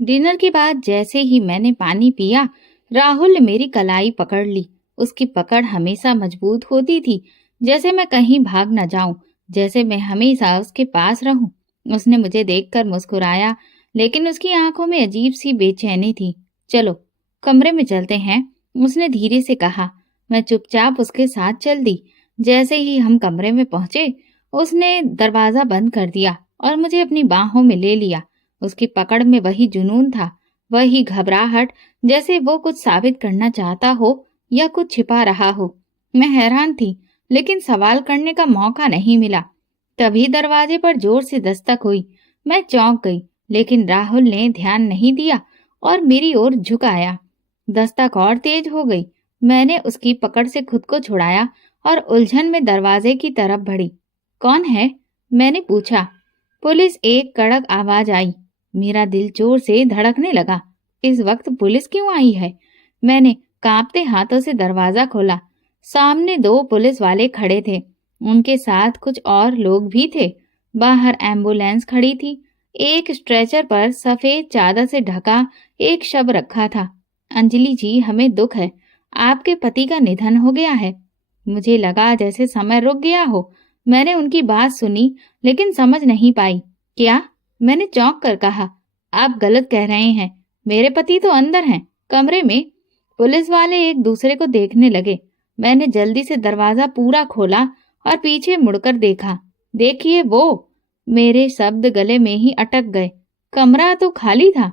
Dinner के बाद जैसे ही मैंने पानी पिया, राहुल ने मेरी कलाई पकड़ ली। उसकी पकड़ हमेशा मजबूत होती थी, जैसे मैं कहीं भाग न जाऊं, जैसे मैं हमेशा उसके पास रहूं। उसने मुझे देखकर मुस्कुराया, लेकिन उसकी आंखों में अजीब सी बेचैनी थी। चलो, कमरे में चलते हैं, उसने धीरे से कहा। मैं चुपचाप उसके साथ चल दी। जैसे ही हम कमरे में पहुंचे, उसने दरवाजा बंद कर दिया और मुझे अपनी बाहों में ले लिया। उसकी पकड़ में वही जुनून था, वही घबराहट, जैसे वो कुछ साबित करना चाहता हो या कुछ छिपा रहा हो। मैं हैरान थी, लेकिन सवाल करने का मौका नहीं मिला। तभी दरवाजे पर जोर से दस्तक हुई। मैं चौंक गई, लेकिन राहुल ने ध्यान नहीं दिया और मेरी ओर झुकाया। दस्तक और तेज हो गई। मैंने उसकी पकड़ से खुद को छुड़ाया और उलझन में दरवाजे की तरफ बढ़ी। कौन है? मैंने पूछा। पुलिस, एक कड़क आवाज आई। मेरा दिल जोर से धड़कने लगा। इस वक्त पुलिस क्यों आई है? मैंने कांपते हाथों से दरवाजा खोला। सामने दो पुलिस वाले खड़े थे। उनके साथ कुछ और लोग भी थे। बाहर एम्बुलेंस खड़ी थी। एक स्ट्रेचर पर सफेद चादर से ढका एक शव रखा था। अंजलि जी, हमें दुख है, आपके पति का निधन हो गया है। मुझे लगा जैसे समय रुक गया हो। मैंने उनकी बात सुनी, लेकिन समझ नहीं पाई। क्या? मैंने चौंक कर कहा। आप गलत कह रहे हैं, मेरे पति तो अंदर हैं, कमरे में। पुलिस वाले एक दूसरे को देखने लगे। मैंने जल्दी से दरवाजा पूरा खोला और पीछे मुड़कर देखा। देखिए वो! मेरे शब्द गले में ही अटक गए। कमरा तो खाली था।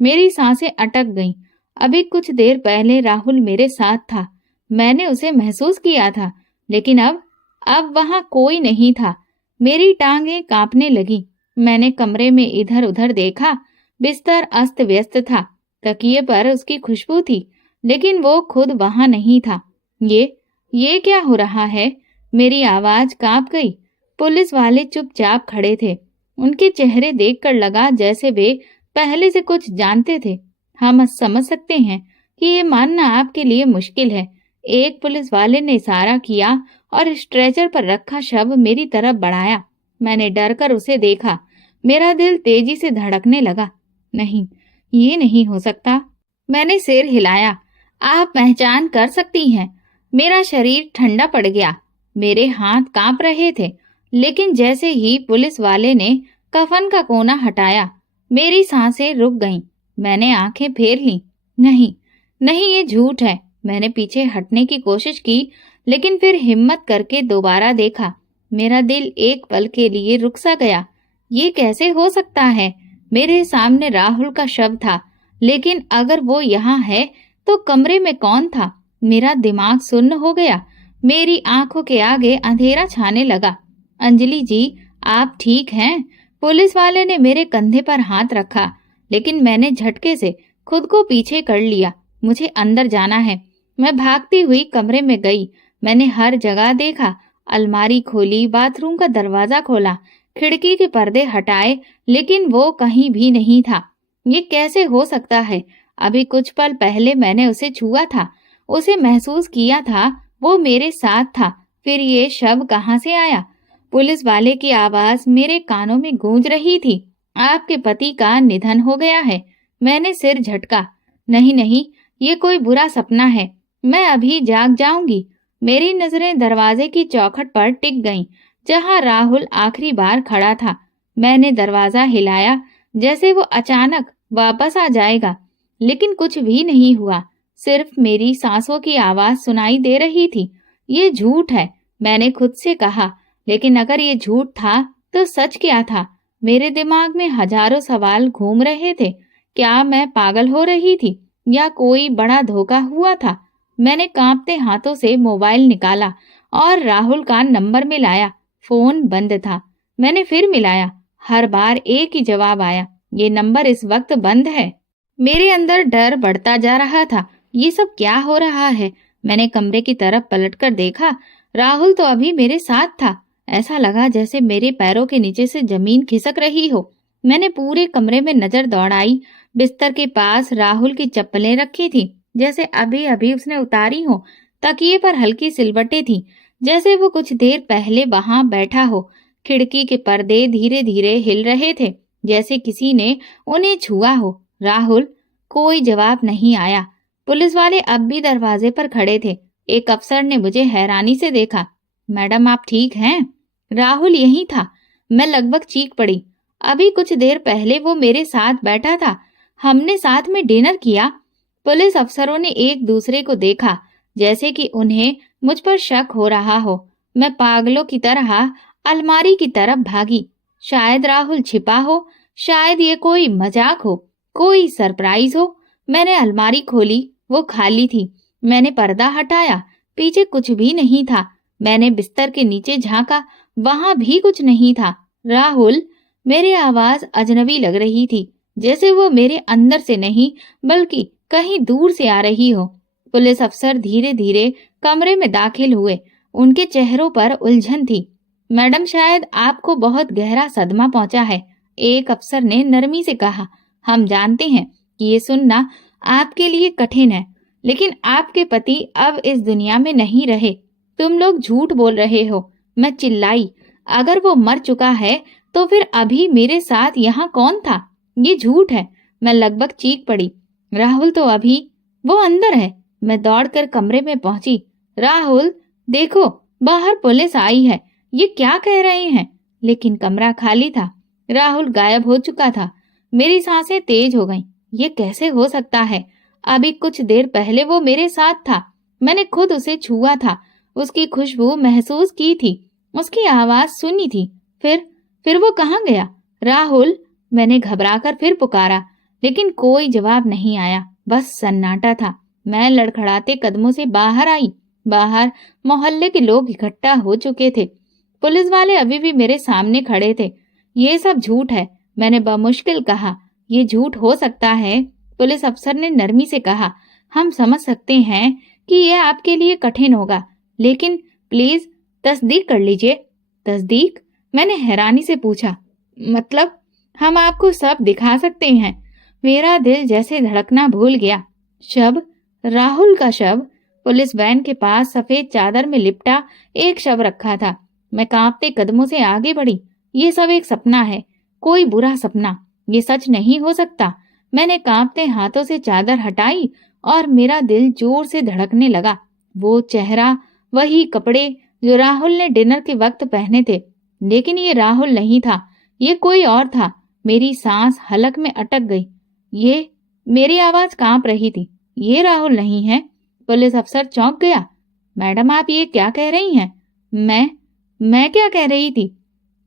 मेरी सांसें अटक गईं। अभी कुछ देर पहले राहुल मेरे साथ था। मैंने उसे महसूस किया था, लेकिन अब वहां कोई नहीं था। मेरी टांगें कांपने लगी। मैंने कमरे में इधर उधर देखा। बिस्तर अस्त व्यस्त था। तकिए पर उसकी खुशबू थी, लेकिन वो खुद वहां नहीं था। ये क्या हो रहा है? मेरी आवाज कांप गई। पुलिस वाले चुपचाप खड़े थे। उनके चेहरे देखकर लगा जैसे वे पहले से कुछ जानते थे। हम समझ सकते हैं कि ये मानना आपके लिए मुश्किल है। एक पुलिस वाले ने इशारा किया और स्ट्रेचर पर रखा शव मेरी तरफ बढ़ाया। मैंने डर कर उसे देखा। मेरा दिल तेजी से धड़कने लगा। नहीं, ये नहीं हो सकता। मैंने सिर हिलाया। आप पहचान कर सकती हैं। मेरा शरीर ठंडा पड़ गया। मेरे हाथ कांप रहे थे, लेकिन जैसे ही पुलिस वाले ने कफन का कोना हटाया, मेरी सांसें रुक गईं। मैंने आंखें फेर लीं। नहीं, नहीं, ये झूठ है। मैंने पीछे हटने की कोशिश की, लेकिन फिर हिम्मत करके दोबारा देखा। मेरा दिल एक पल के लिए रुक सा गया। ये कैसे हो सकता है? मेरे सामने राहुल का शव था, लेकिन अगर वो यहाँ है तो कमरे में कौन था? मेरा दिमाग सुन्न हो गया। मेरी आंखों के आगे अंधेरा छाने लगा। अंजलि जी, आप ठीक हैं? पुलिस वाले ने मेरे कंधे पर हाथ रखा, लेकिन मैंने झटके से खुद को पीछे कर लिया। मुझे अंदर जाना है। मैं भागती हुई कमरे में गई। मैंने हर जगह देखा। अलमारी खोली, बाथरूम का दरवाजा खोला, खिड़की के पर्दे हटाए, लेकिन वो कहीं भी नहीं था। ये कैसे हो सकता है? अभी कुछ पल पहले मैंने उसे छुआ था, उसे महसूस किया था, वो मेरे साथ था। फिर ये शव कहाँ से आया? पुलिस वाले की आवाज मेरे कानों में गूंज रही थी। आपके पति का निधन हो गया है। मैंने सिर झटका। नहीं नहीं, ये कोई बुरा सपना है। मैं अभी जाग जाऊंगी। मेरी नजरें दरवाजे की चौखट पर टिक गईं, जहां राहुल आखिरी बार खड़ा था। मैंने दरवाजा हिलाया, जैसे वो अचानक वापस आ जाएगा, लेकिन कुछ भी नहीं हुआ। सिर्फ मेरी सांसों की आवाज सुनाई दे रही थी। ये झूठ है, मैंने खुद से कहा। लेकिन अगर ये झूठ था तो सच क्या था? मेरे दिमाग में हजारों सवाल घूम रहे थे। क्या मैं पागल हो रही थी या कोई बड़ा धोखा हुआ था? मैंने कांपते हाथों से मोबाइल निकाला और राहुल का नंबर मिलाया। फोन बंद था। मैंने फिर मिलाया। हर बार एक ही जवाब आया, ये नंबर इस वक्त बंद है। मेरे अंदर डर बढ़ता जा रहा था। ये सब क्या हो रहा है? मैंने कमरे की तरफ पलटकर देखा। राहुल तो अभी मेरे साथ था। ऐसा लगा जैसे मेरे पैरों के नीचे से जमीन खिसक रही हो। मैंने पूरे कमरे में नजर दौड़ाई। बिस्तर के पास राहुल की चप्पलें रखी थी, जैसे अभी अभी उसने उतारी हो। तकिए पर हल्की सिलवटें थी, जैसे वो कुछ देर पहले वहां बैठा हो। खिड़की के पर्दे धीरे धीरे हिल रहे थे, जैसे किसी ने उन्हें छुआ हो। राहुल। कोई जवाब नहीं आया। पुलिस वाले अब भी दरवाजे पर खड़े थे। एक अफसर ने मुझे हैरानी से देखा। मैडम आप ठीक हैं? राहुल यही था। मैं लगभग चीख पड़ी। अभी कुछ देर पहले वो मेरे साथ बैठा था। हमने साथ में डिनर किया। पुलिस अफसरों ने एक दूसरे को देखा, जैसे कि उन्हें मुझ पर शक हो रहा हो। मैं पागलों की तरह अलमारी की तरफ भागी। शायद राहुल छिपा हो, शायद ये कोई मजाक हो, कोई सरप्राइज हो। मैंने अलमारी खोली, वो खाली थी। मैंने पर्दा हटाया, पीछे कुछ भी नहीं था। मैंने बिस्तर के नीचे झांका, वहां भी कुछ नहीं था। राहुल। मेरी आवाज अजनबी लग रही थी, जैसे वो मेरे अंदर से नहीं बल्कि कहीं दूर से आ रही हो। पुलिस अफसर धीरे धीरे कमरे में दाखिल हुए। उनके चेहरों पर उलझन थी। मैडम शायद आपको बहुत गहरा सदमा पहुंचा है, एक अफसर ने नरमी से कहा। हम जानते हैं कि ये सुनना आपके लिए कठिन है, लेकिन आपके पति अब इस दुनिया में नहीं रहे। तुम लोग झूठ बोल रहे हो। मैं चिल्लाई। अगर वो मर चुका है तो फिर अभी मेरे साथ यहाँ कौन था? ये झूठ है। मैं लगभग चीख पड़ी। राहुल तो अभी वो अंदर है। मैं दौड़कर कमरे में पहुंची। राहुल देखो, बाहर पुलिस आई है। ये क्या कह रहे हैं? लेकिन कमरा खाली था। राहुल गायब हो चुका था। मेरी सांसें तेज हो गईं। ये कैसे हो सकता है? अभी कुछ देर पहले वो मेरे साथ था। मैंने खुद उसे छुआ था, उसकी खुशबू महसूस की थी, उसकी आवाज सुनी थी। फिर वो कहाँ गया? राहुल। मैंने घबराकर फिर पुकारा, लेकिन कोई जवाब नहीं आया, बस सन्नाटा था। मैं लड़खड़ाते कदमों से बाहर आई। बाहर मोहल्ले के लोग इकट्ठा हो चुके थे। पुलिस वाले अभी भी मेरे सामने खड़े थे। ये सब झूठ है, मैंने बमुश्किल कहा। ये झूठ हो सकता है। पुलिस अफसर ने नरमी से कहा। हम समझ सकते हैं कि यह आपके लिए कठिन होगा, लेकिन प्लीज तस्दीक कर लीजिए। तस्दीक? मैंने हैरानी से पूछा। मतलब? हम आपको सब दिखा सकते हैं। मेरा दिल जैसे धड़कना भूल गया। शव? राहुल का शव? पुलिस वैन के पास सफेद चादर में लिपटा एक शव रखा था। मैं कांपते कदमों से आगे बढ़ी। ये सब एक सपना है, कोई बुरा सपना। ये सच नहीं हो सकता। मैंने कांपते हाथों से चादर हटाई और मेरा दिल जोर से धड़कने लगा। वो चेहरा, वही कपड़े जो राहुल ने डिनर के वक्त पहने थे, लेकिन ये राहुल नहीं था, ये कोई और था। मेरी सांस हलक में अटक गई। ये मेरी आवाज कांप रही थी। ये राहुल नहीं है। पुलिस अफसर चौंक गया। मैडम आप ये क्या कह रही हैं? मैं क्या कह रही थी?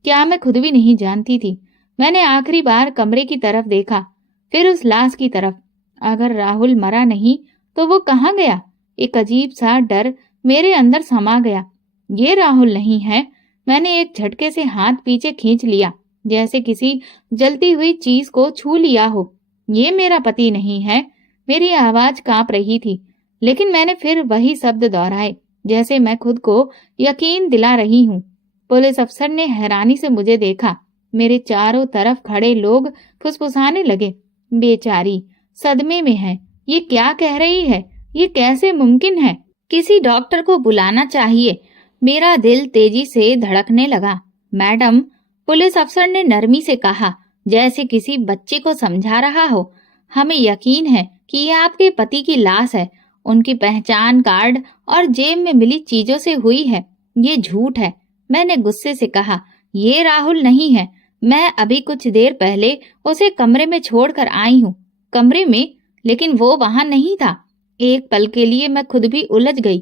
क्या मैं खुद भी नहीं जानती थी। मैंने आखिरी बार कमरे की तरफ देखा, फिर उस लाश की तरफ। अगर राहुल मरा नहीं तो वो कहाँ गया? एक अजीब सा डर मेरे अंदर समा गया। ये राहुल नहीं है। मैंने एक झटके से हाथ पीछे खींच लिया, जैसे किसी जलती हुई चीज को छू लिया हो। ये मेरा पति नहीं है। मेरी आवाज कांप रही थी, लेकिन मैंने फिर वही शब्द दोहराए, जैसे मैं खुद को यकीन दिला रही हूँ। पुलिस अफसर ने हैरानी से मुझे देखा। मेरे चारों तरफ खड़े लोग फुसफुसाने लगे। बेचारी सदमे में है। ये क्या कह रही है? ये कैसे मुमकिन है? किसी डॉक्टर को बुलाना चाहिए। मेरा दिल तेजी से धड़कने लगा। मैडम, पुलिस अफसर ने नरमी से कहा, जैसे किसी बच्चे को समझा रहा हो, हमें यकीन है कि ये आपके पति की लाश है। उनकी पहचान कार्ड और जेब में मिली चीजों से हुई है। ये झूठ है। मैंने गुस्से से कहा, ये राहुल नहीं है। मैं अभी कुछ देर पहले उसे कमरे में छोड़कर आई हूँ। कमरे में? लेकिन वो वहां नहीं था। एक पल के लिए मैं खुद भी उलझ गई।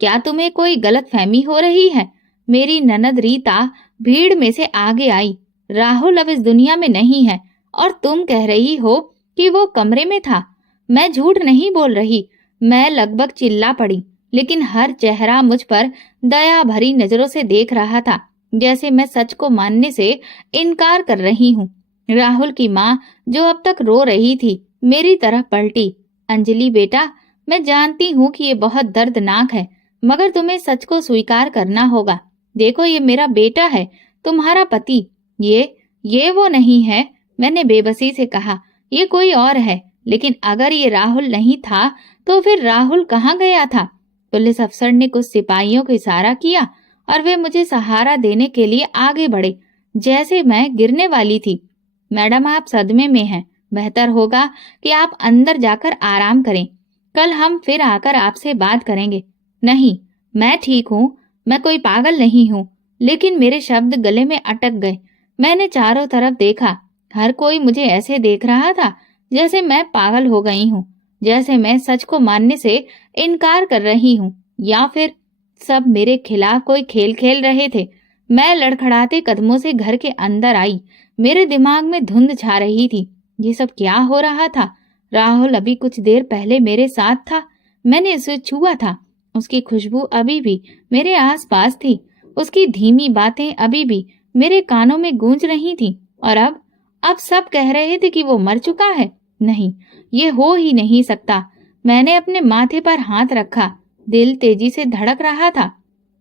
क्या तुम्हें कोई गलतफहमी हो रही है? मेरी ननद रीता भीड़ में से आगे आई। राहुल अब इस दुनिया में नहीं है और तुम कह रही हो कि वो कमरे में था। मैं झूठ नहीं बोल रही। मैं लगभग चिल्ला पड़ी, लेकिन हर चेहरा मुझ पर दया भरी नजरों से देख रहा था, जैसे मैं सच को मानने से इनकार कर रही हूँ। राहुल की माँ, जो अब तक रो रही थी, मेरी तरफ पलटी। अंजलि बेटा, मैं जानती हूँ कि ये बहुत दर्दनाक है, मगर तुम्हें सच को स्वीकार करना होगा। देखो, ये मेरा बेटा है, तुम्हारा पति। ये वो नहीं है। मैंने बेबसी से कहा, ये कोई और है। लेकिन अगर ये राहुल नहीं था तो फिर राहुल कहाँ गया था? पुलिस अफसर ने कुछ सिपाहियों को इशारा किया और वे मुझे सहारा देने के लिए आगे बढ़े, जैसे मैं गिरने वाली थी। मैडम आप सदमे में हैं, बेहतर होगा कि आप अंदर जाकर आराम करें। कल हम फिर आकर आपसे बात करेंगे। नहीं, मैं ठीक हूँ, मैं कोई पागल नहीं हूँ। लेकिन मेरे शब्द गले में अटक गए। मैंने चारों तरफ देखा। हर कोई मुझे ऐसे देख रहा था जैसे मैं पागल हो गई हूँ, जैसे मैं सच को मानने से इनकार कर रही हूँ, या फिर सब मेरे खिलाफ कोई खेल खेल रहे थे। मैं लड़खड़ाते कदमों से घर के अंदर आई। मेरे दिमाग में धुंध छा रही थी। ये सब क्या हो रहा था? राहुल अभी कुछ देर पहले मेरे साथ था। मैंने उसे छुआ था। उसकी खुशबू अभी भी मेरे आसपास थी। उसकी धीमी बातें अभी भी मेरे कानों में गूंज रही थीं। और अब सब कह रहे थे कि वो मर चुका है। नहीं, ये हो ही नहीं सकता। मैंने अपने माथे पर हाथ रखा। दिल तेजी से धड़क रहा था।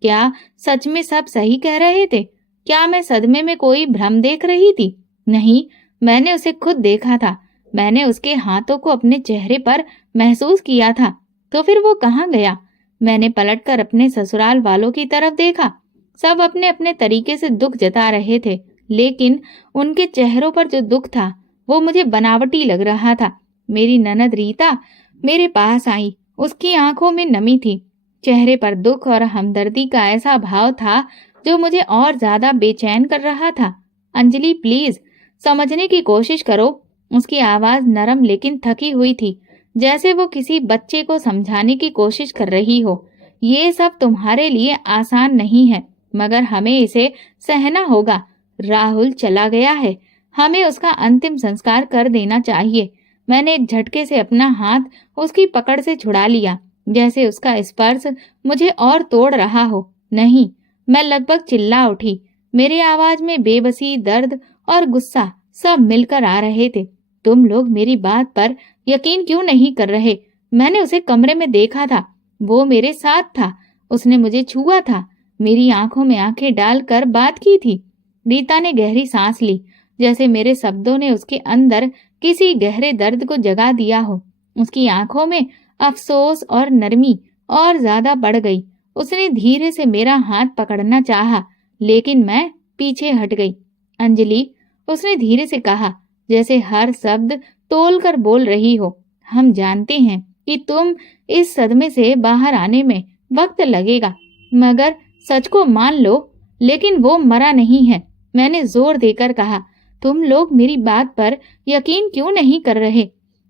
क्या सच में सब सही कह रहे थे? क्या मैं सदमे में कोई भ्रम देख रही थी? नहीं, मैंने उसे खुद देखा था। मैंने उसके हाथों को अपने चेहरे पर महसूस किया था। तो फिर वो कहाँ गया? मैंने पलटकर अपने ससुराल वालों की तरफ देखा। सब अपने अपने तरीके से दुख जता रहे थे, लेकिन उनके चेहरों पर जो दुख था वो मुझे बनावटी लग रहा था। मेरी ननद रीता मेरे पास आई। उसकी आंखों में नमी थी। चेहरे पर दुख और हमदर्दी का ऐसा भाव था जो मुझे और ज्यादा बेचैन कर रहा था। अंजलि, प्लीज समझने की कोशिश करो। उसकी आवाज नरम लेकिन थकी हुई थी, जैसे वो किसी बच्चे को समझाने की कोशिश कर रही हो। ये सब तुम्हारे लिए आसान नहीं है, मगर हमें इसे सहना होगा। राहुल चला गया है। हमें उसका अंतिम संस्कार कर देना चाहिए। मैंने एक झटके से अपना हाथ उसकी पकड़ से छुड़ा लिया, जैसे उसका स्पर्श मुझे और तोड़ रहा हो। नहीं, मैं लगभग चिल्ला उठी। मेरी आवाज में बेबसी, दर्द और गुस्सा सब मिलकर आ रहे थे। तुम लोग मेरी बात पर यकीन क्यों नहीं कर रहे? मैंने उसे कमरे में देखा था। वो मेरे साथ था। उसने मुझे छुआ था। मेरी आंखों में आंखें डालकर बात की थी। रीता ने गहरी सांस ली, जैसे मेरे शब्दों ने उसके अंदर किसी गहरे दर्द को जगा दिया हो। उसकी आंखों में अफसोस और नरमी और ज्यादा बढ़ गई। उसने धीरे से मेरा हाथ पकड़ना चाहा, लेकिन मैं पीछे हट गई। अंजलि, उसने धीरे से कहा, जैसे हर शब्द तोल कर बोल रही हो। हम जानते हैं कि तुम इस सदमे से बाहर आने में वक्त लगेगा, मगर सच को मान लो। लेकिन वो मरा नहीं है, मैंने जोर देकर कहा। तुम लोग मेरी बात पर यकीन क्यों नहीं कर रहे?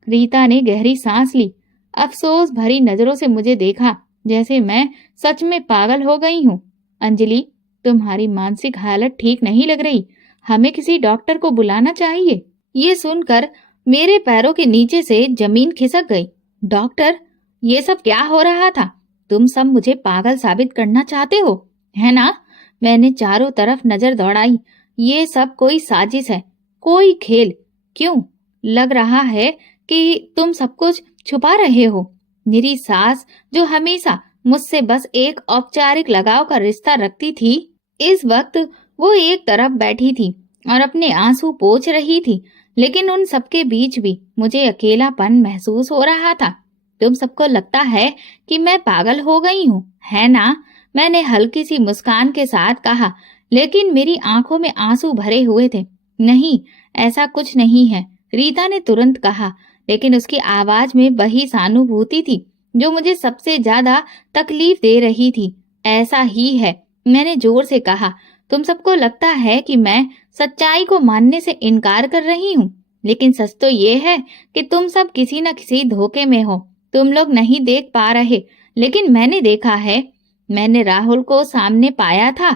रीता ने गहरी सांस ली, अफसोस भरी नजरों से मुझे देखा, जैसे मैं सच में पागल हो गई हूँ। अंजलि, तुम्हारी मानसिक हालत ठीक नहीं लग रही। हमें किसी डॉक्टर को बुलाना चाहिए। ये सुनकर मेरे पैरों के नीचे से जमीन खिसक गई। डॉक्टर? ये सब क्या हो रहा था? तुम सब मुझे पागल साबित करना चाहते हो, है ना? मैंने चारों तरफ नजर दौड़ाई। ये सब कोई साजिश है, कोई खेल। क्यों? लग रहा है कि तुम सब कुछ छुपा रहे हो। मेरी सास, जो हमेशा मुझसे बस एक औपचारिक लगाव का रिश्ता रखती थी, इस वक्त वो एक तरफ बैठी थी और अपने आंसू पोंछ रही थी। लेकिन उन सबके बीच भी मुझे अकेलापन महसूस हो रहा था। तुम सबको लगता है कि मैं पागल हो गई हूँ, है ना? मैंने हल्की सी मुस्कान के साथ कहा, लेकिन मेरी आंखों में आंसू भरे हुए थे। नहीं, ऐसा कुछ नहीं है, रीता ने तुरंत कहा, लेकिन उसकी आवाज में वही सहानुभूति थी जो मुझे सबसे ज्यादा तकलीफ दे रही थी। ऐसा ही है, मैंने जोर से कहा। तुम सबको लगता है कि मैं सच्चाई को मानने से इनकार कर रही हूँ, लेकिन सच तो ये है कि तुम सब किसी न किसी धोखे में हो। तुम लोग नहीं देख पा रहे, लेकिन मैंने देखा है। मैंने राहुल को सामने पाया था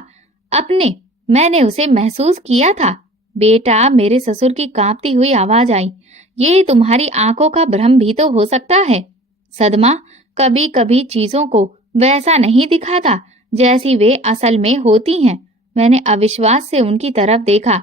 अपने। मैंने उसे महसूस किया था। बेटा, मेरे ससुर की कांपती हुई आवाज आई, ये तुम्हारी आंखों का भ्रम भी तो हो सकता है। सदमा कभी कभी चीजों को वैसा नहीं दिखाता जैसी वे असल में होती हैं। मैंने अविश्वास से उनकी तरफ देखा।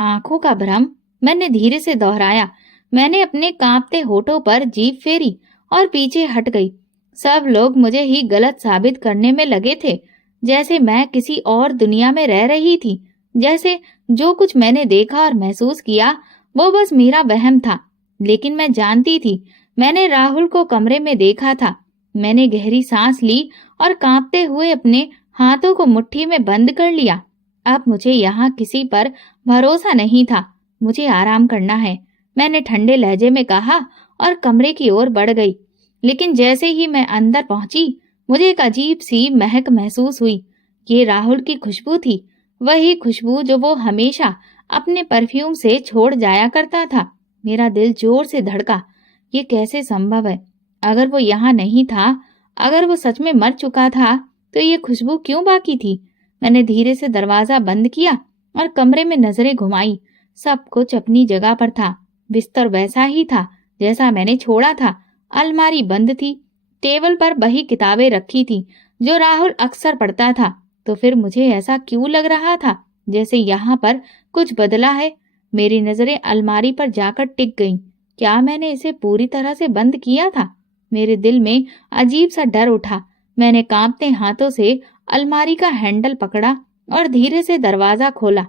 आंखों का भ्रम? मैंने धीरे से दोहराया। मैंने अपने कांपते होठों पर जीभ फेरी और पीछे हट गई। सब लोग मुझे ही गलत साबित करने में लगे थे, जैसे मैं किसी और दुनिया में रह रही थी, जैसे जो कुछ मैंने देखा और महसूस किया वो बस मेरा वहम था। लेकिन मैं जानती थी, मैंने राहुल को कमरे में देखा था। मैंने गहरी सांस ली और कांपते हुए अपने हाथों को मुट्ठी में बंद कर लिया। अब मुझे यहाँ किसी पर भरोसा नहीं था। मुझे आराम करना है। मैंने ठंडे लहजे में कहा और कमरे की ओर बढ़ गई। लेकिन जैसे ही मैं अंदर पहुंची, मुझे एक अजीब सी महक महसूस हुई। ये राहुल की खुशबू थी, वही खुशबू जो वो हमेशा अपने परफ्यूम से छोड़ जाया करता था। मेरा दिल जोर से धड़का। ये कैसे संभव है? अगर वो यहाँ नहीं था, अगर वो सच में मर चुका था, तो ये खुशबू क्यों बाकी थी? मैंने धीरे से दरवाजा बंद किया और कमरे में नजरें घुमाई। सब कुछ अपनी जगह पर था। बिस्तर वैसा ही था जैसा मैंने छोड़ा था। अलमारी बंद थी। टेबल पर वही किताबें रखी थी जो राहुल अक्सर पढ़ता था। तो फिर मुझे ऐसा क्यों लग रहा था जैसे यहाँ पर कुछ बदला है? मेरी नजरें अलमारी पर जाकर टिक गईं। क्या मैंने इसे पूरी तरह से बंद किया था? मेरे दिल में अजीब सा डर उठा। मैंने कांपते हाथों से अलमारी का हैंडल पकड़ा और धीरे से दरवाजा खोला।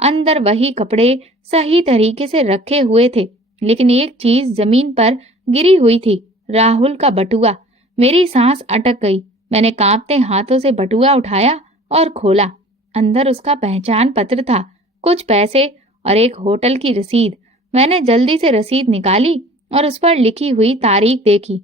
अंदर वही कपड़े सही तरीके से रखे हुए थे, लेकिन एक चीज जमीन पर गिरी हुई थी, राहुल का बटुआ। मेरी सांस अटक गई। मैंने कांपते हाथों से बटुआ उठाया और खोला। अंदर उसका पहचान पत्र था, कुछ पैसे और एक होटल की रसीद। मैंने जल्दी से रसीद निकाली और उस पर लिखी हुई तारीख देखी।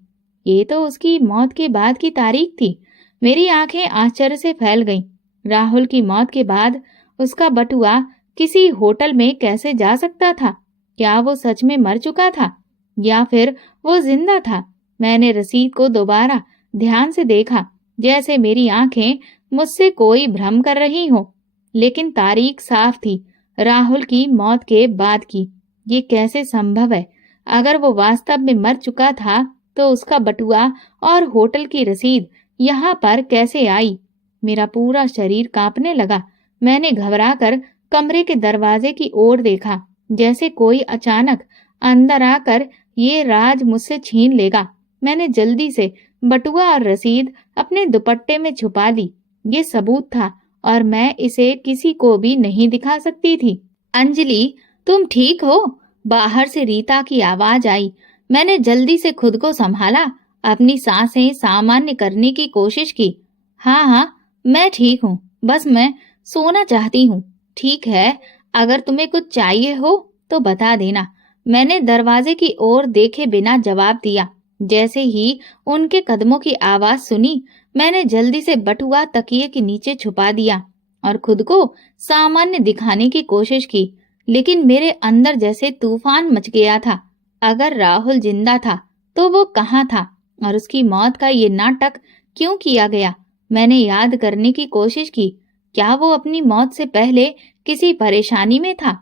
ये तो उसकी मौत के बाद की तारीख थी। मेरी आंखें आश्चर्य से फैल गईं। राहुल की मौत के बाद उसका बटुआ किसी होटल में कैसे जा सकता था? क्या वो सच में मर चुका था या फिर वो जिंदा था? मैंने रसीद को दोबारा ध्यान से देखा, जैसे मेरी आंखें मुझसे कोई भ्रम कर रही हो। लेकिन तारीख साफ थी, राहुल की मौत के बाद की। ये कैसे संभव है? अगर वो वास्तव में मर चुका था, तो उसका बटुआ और होटल की रसीद यहाँ पर कैसे आई? मेरा पूरा शरीर कांपने लगा। मैंने घबराकर कमरे के दरवाजे की ओर देखा, जैसे कोई अचानक अंदर आकर ये राज मुझसे छीन लेगा। मैंने जल्दी से बटुआ और रसीद अपने दुपट्टे में छुपा ली। ये सबूत था और मैं इसे किसी को भी नहीं दिखा सकती थी। अंजलि, तुम ठीक हो? बाहर से रीता की आवाज आई। मैंने जल्दी से खुद को संभाला, अपनी सांसें सामान्य करने की कोशिश की। हाँ हाँ, मैं ठीक हूँ, बस मैं सोना चाहती हूँ। ठीक है, अगर तुम्हें कुछ चाहिए हो तो बता देना। मैंने दरवाजे की ओर देखे बिना जवाब दिया। जैसे ही उनके कदमों की आवाज सुनी, मैंने जल्दी से बटुआ तकिए के नीचे छुपा दिया और खुद को सामान्य दिखाने की कोशिश की। लेकिन मेरे अंदर जैसे तूफान मच गया था। अगर राहुल जिंदा था तो वो कहाँ था और उसकी मौत का ये नाटक क्यों किया गया? मैंने याद करने की कोशिश की। क्या वो अपनी मौत से पहले किसी परेशानी में था?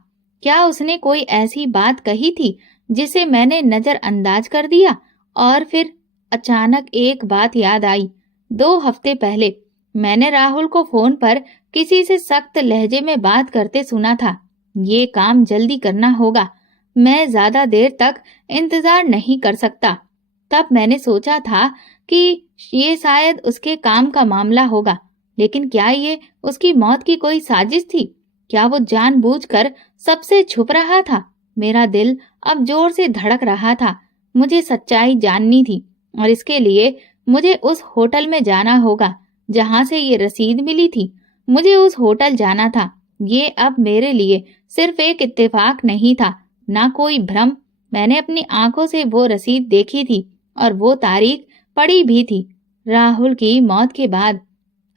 क्या उसने कोई ऐसी बात कही थी जिसे मैंने नजरअंदाज कर दिया? और फिर अचानक एक बात याद आई। 2 हफ्ते पहले मैंने राहुल को फोन पर किसी से सख्त लहजे में बात करते सुना था। ये काम जल्दी करना होगा, मैं ज्यादा देर तक इंतजार नहीं कर सकता। तब मैंने सोचा था कि ये शायद उसके काम का मामला होगा, लेकिन क्या ये उसकी मौत की कोई साजिश थी? क्या वो जानबूझकर सबसे छुप रहा था? मेरा दिल अब जोर से धड़क रहा था। मुझे सच्चाई जाननी थी और इसके लिए मुझे उस होटल में जाना होगा जहां से ये रसीद मिली थी। मुझे उस होटल जाना था। ये अब मेरे लिए सिर्फ एक इत्तेफाक नहीं था, ना कोई भ्रम। मैंने अपनी आंखों से वो रसीद देखी थी और वो तारीख पढ़ी भी थी, राहुल की मौत के बाद।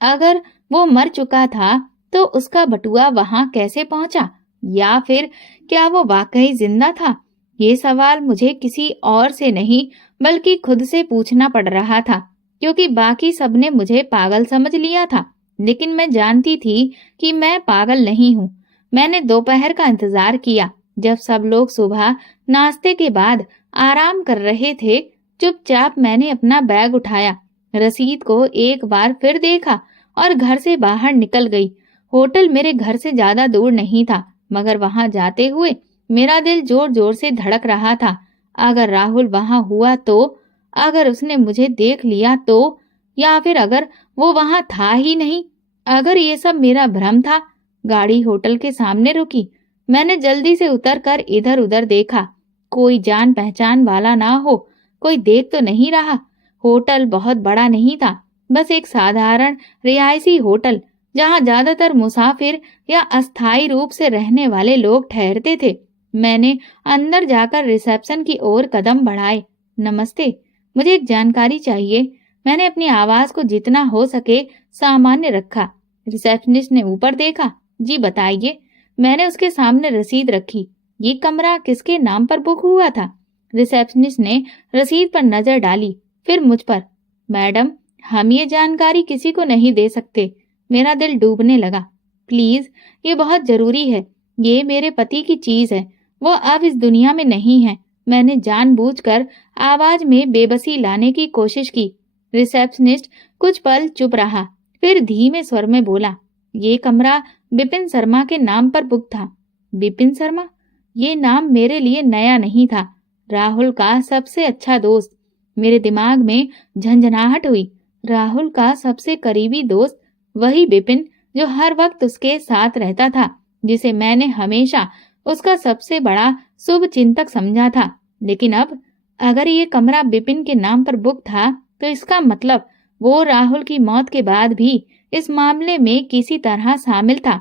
अगर वो मर चुका था तो उसका बटुआ वहां कैसे पहुंचा? या फिर क्या वो वाकई जिंदा था? ये सवाल मुझे किसी और से नहीं बल्कि खुद से पूछना पड़ रहा था, क्योंकि बाकी सबने मुझे पागल समझ लिया था। लेकिन मैं जानती थी कि मैं पागल नहीं हूँ। मैंने दोपहर का इंतजार किया, जब सब लोग सुबह नाश्ते के बाद आराम कर रहे थे। चुपचाप मैंने अपना बैग उठाया, रसीद को एक बार फिर देखा और घर से बाहर निकल गई। होटल मेरे घर से ज्यादा दूर नहीं था, मगर वहां जाते हुए मेरा दिल जोर जोर से धड़क रहा था। अगर राहुल वहां हुआ तो, अगर उसने मुझे देख लिया तो, या फिर अगर वो वहां था ही नहीं, अगर ये सब मेरा भ्रम था। गाड़ी होटल के सामने रुकी। मैंने जल्दी से उतरकर इधर उधर देखा। कोई जान पहचान वाला ना हो, कोई देख तो नहीं रहा। होटल बहुत बड़ा नहीं था, बस एक साधारण रिहायशी होटल जहां ज्यादातर मुसाफिर या अस्थायी रूप से रहने वाले लोग ठहरते थे। मैंने अंदर जाकर रिसेप्शन की ओर कदम बढ़ाए। नमस्ते, मुझे एक जानकारी चाहिए। मैंने अपनी आवाज को जितना हो सके सामान्य रखा। रिसेप्शनिस्ट ने ऊपर देखा। जी बताइए। मैंने उसके सामने रसीद रखी। ये कमरा किसके नाम पर बुक हुआ था? रिसेप्शनिस्ट ने रसीद पर नजर डाली, फिर मुझ पर। मैडम, हम ये जानकारी किसी को नहीं दे सकते। मेरा दिल डूबने लगा। प्लीज, ये बहुत जरूरी है। ये मेरे पति की चीज है। वो अब इस दुनिया में नहीं है। मैंने जानबूझकर आवाज में बेबसी लाने की कोशिश की। रिसेप्शनिस्ट कुछ पल चुप रहा, फिर धीमे स्वर में बोला, ये कमरा बिपिन शर्मा के नाम पर बुक था। बिपिन शर्मा? ये नाम मेरे लिए नया नहीं था। राहुल का सबसे अच्छा दोस्त। मेरे दिमाग में झंझनाहट हुई। राहुल का सबसे करीबी दोस्त, वही बिपिन जो हर वक्त उसके साथ रहता था, जिसे मैंने हमेशा उसका सबसे बड़ा शुभ चिंतक समझा था। लेकिन अब अगर ये कमरा बिपिन के नाम पर बुक था, तो इसका मतलब वो राहुल की मौत के बाद भी इस मामले में किसी तरह शामिल था।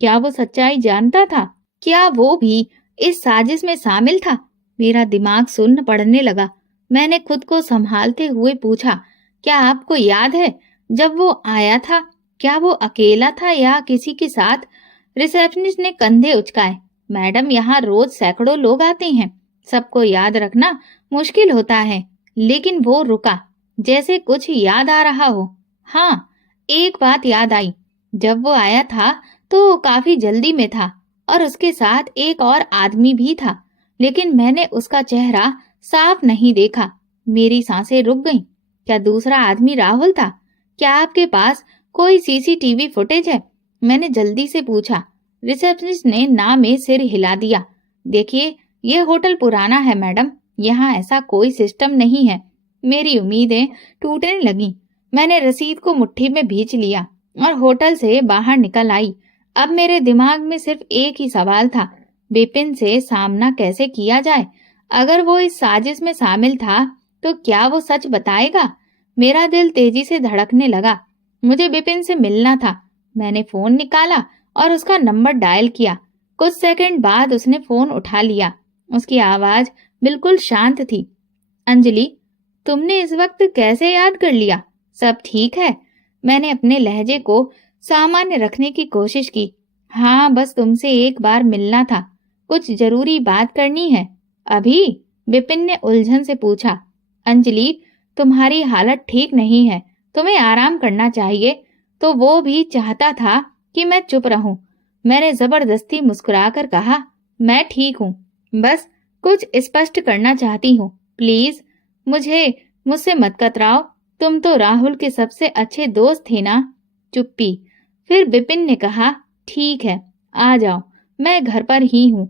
क्या वो सच्चाई जानता था? क्या वो भी इस साजिश में शामिल था? मेरा दिमाग सुन्न पड़ने लगा। मैंने खुद को संभालते हुए पूछा, क्या आपको याद है जब वो आया था? क्या वो अकेला था या किसी के साथ? रिसेप्शनिस्ट ने कंधे उचकाए। मैडम, यहाँ रोज सैकड़ों लोग आते हैं। सबको याद रखना मुश्किल होता है। लेकिन वो रुका, जैसे कुछ याद आ रहा हो। हाँ, एक बात याद आई। जब वो आया था तो काफी जल्दी में था और उसके साथ एक और आदमी भी था, लेकिन मैंने उसका चेहरा साफ नहीं देखा। मेरी सांसें रुक गईं। क्या दूसरा आदमी राहुल था? क्या आपके पास कोई सीसीटीवी फुटेज है? मैंने जल्दी से पूछा। रिसेप्शनिस्ट ने ना में सिर हिला दिया। देखिए, ये होटल पुराना है मैडम, यहाँ ऐसा कोई सिस्टम नहीं है। मेरी उम्मीदें टूटने लगीं। मैंने रसीद को मुट्ठी में भींच लिया और होटल से बाहर निकल आई। अब मेरे दिमाग में सिर्फ एक ही सवाल था, बिपिन से सामना कैसे किया जाए? अगर वो इस साजिश में शामिल था, तो क्या वो सच बताएगा? मेरा दिल तेजी से धड़कने लगा। मुझे बिपिन से मिलना था। मैंने फोन निकाला और उसका नंबर डायल किया। कुछ सेकंड बाद उसने फोन उठा लिया। उसकी आवाज बिल्कुल शांत थी। अंजलि, तुमने इस वक्त कैसे याद कर लिया? सब ठीक है? मैंने अपने लहजे को सामान्य रखने की कोशिश की। हाँ, बस तुमसे एक बार मिलना था। कुछ जरूरी बात करनी है। अभी? बिपिन ने उलझन से पूछा। अंजलि, तुम्हारी हालत ठीक नहीं है। तुम्हें आराम करना चाहिए। तो वो भी चाहता था कि मैं चुप रहूं। मैंने जबरदस्ती मुस्कुराकर कहा, मैं ठीक हूँ। बस कुछ स्पष्ट करना चाहती हूँ। प्लीज मुझसे मत कतराओ। तुम तो राहुल के सबसे अच्छे दोस्त थे ना? चुप्पी। फिर बिपिन ने कहा, ठीक है, आ जाओ, मैं घर पर ही हूँ।